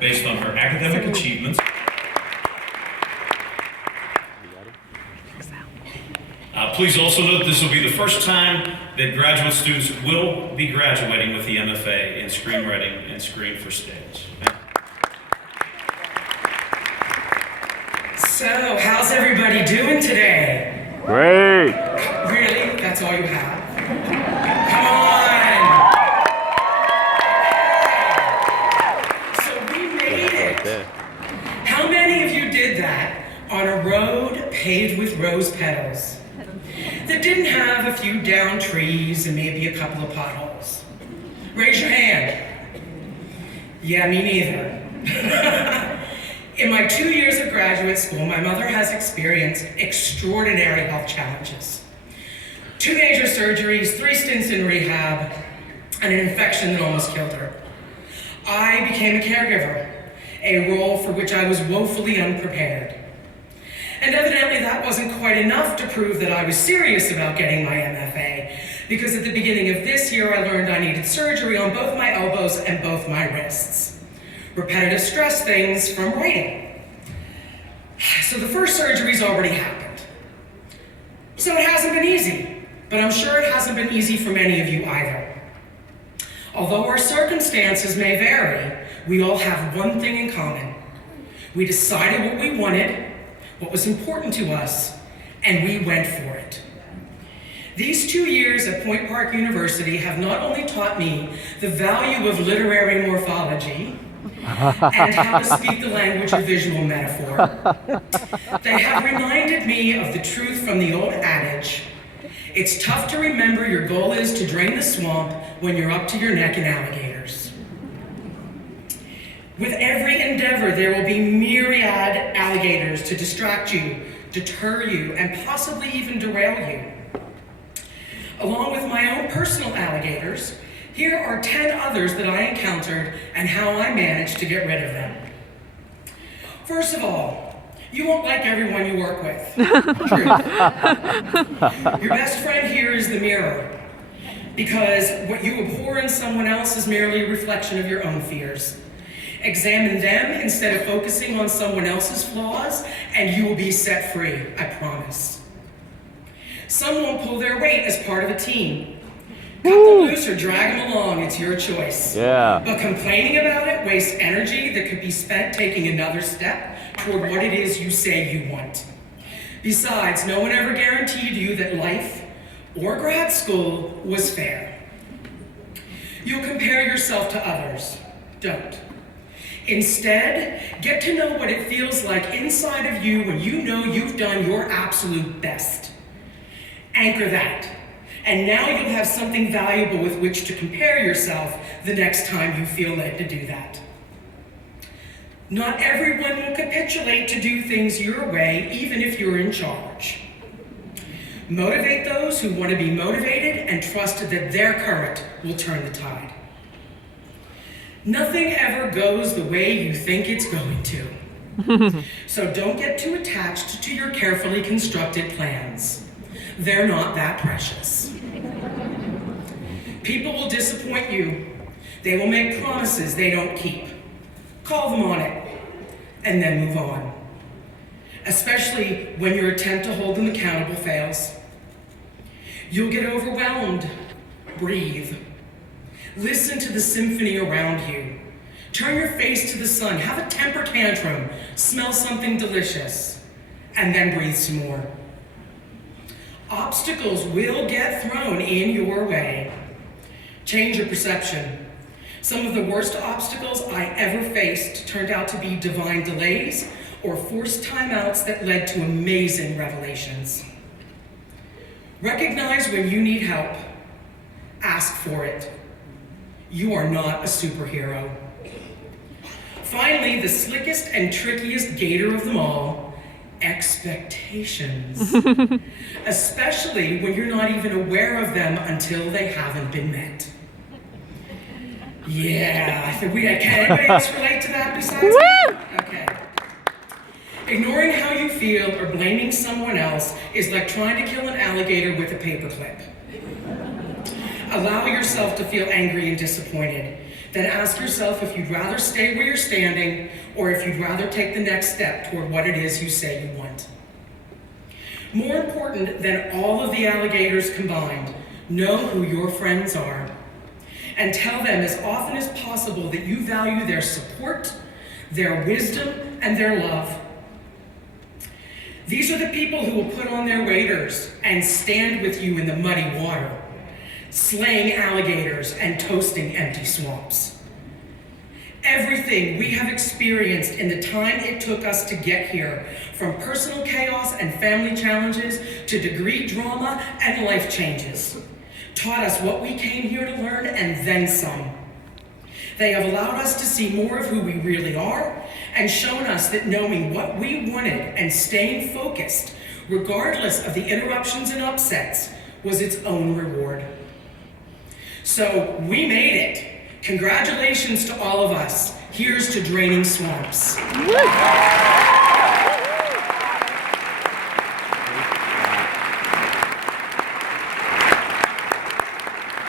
based on her academic achievements. Please also note this will be the first time that graduate students will be graduating with the MFA in screenwriting and screen for stage. So, how's everybody doing today? Great! Really? That's all you have? Come on! So we made it. How many of you did that on a road paved with rose petals that didn't have a few downed trees and maybe a couple of potholes? Raise your hand. Yeah, me neither. In my 2 years of graduate school, my mother has experienced extraordinary health challenges. 2 major surgeries, 3 stints in rehab, and an infection that almost killed her. I became a caregiver, a role for which I was woefully unprepared. And evidently that wasn't quite enough to prove that I was serious about getting my MFA, because at the beginning of this year I learned I needed surgery on both my elbows and both my wrists. Repetitive stress things from writing. So the first surgery's already happened. So it hasn't been easy, but I'm sure it hasn't been easy for many of you either. Although our circumstances may vary, we all have one thing in common. We decided what we wanted, what was important to us, and we went for it. These 2 years at Point Park University have not only taught me the value of literary morphology and how to speak the language of visual metaphor, they have reminded me of the truth from the old adage, it's tough to remember your goal is to drain the swamp when you're up to your neck in alligators. With every endeavor, there will be myriad alligators to distract you, deter you, and possibly even derail you. Along with my own personal alligators, here are 10 others that I encountered and how I managed to get rid of them. First of all, you won't like everyone you work with. Truth. Your best friend here is the mirror, because what you abhor in someone else is merely a reflection of your own fears. Examine them instead of focusing on someone else's flaws, and you will be set free, I promise. Some won't pull their weight as part of a team. Cut them loose or drag them along, it's your choice. Yeah. But complaining about it wastes energy that could be spent taking another step toward what it is you say you want. Besides, no one ever guaranteed you that life or grad school was fair. You'll compare yourself to others. Don't. Instead, get to know what it feels like inside of you when you know you've done your absolute best. Anchor that. And now you'll have something valuable with which to compare yourself the next time you feel led to do that. Not everyone will capitulate to do things your way, even if you're in charge. Motivate those who want to be motivated and trust that their current will turn the tide. Nothing ever goes the way you think it's going to. So don't get too attached to your carefully constructed plans. They're not that precious. People will disappoint you. They will make promises they don't keep. Call them on it, and then move on. Especially when your attempt to hold them accountable fails. You'll get overwhelmed. Breathe. Listen to the symphony around you. Turn your face to the sun. Have a temper tantrum. Smell something delicious. And then breathe some more. Obstacles will get thrown in your way. Change your perception. Some of the worst obstacles I ever faced turned out to be divine delays or forced timeouts that led to amazing revelations. Recognize when you need help. Ask for it. You are not a superhero. Finally, the slickest and trickiest gator of them all, expectations. Especially when you're not even aware of them until they haven't been met. Yeah, I think can anybody else relate to that besides me? Okay. Ignoring how you feel or blaming someone else is like trying to kill an alligator with a paperclip. Allow yourself to feel angry and disappointed. then ask yourself if you'd rather stay where you're standing or if you'd rather take the next step toward what it is you say you want. More important than all of the alligators combined, know who your friends are and tell them as often as possible that you value their support, their wisdom, and their love. These are the people who will put on their waders and stand with you in the muddy water, slaying alligators and toasting empty swamps. Everything we have experienced in the time it took us to get here, from personal chaos and family challenges to degree drama and life changes, taught us what we came here to learn and then some. They have allowed us to see more of who we really are and shown us that knowing what we wanted and staying focused, regardless of the interruptions and upsets, was its own reward. So we made it. Congratulations to all of us. Here's to draining swamps.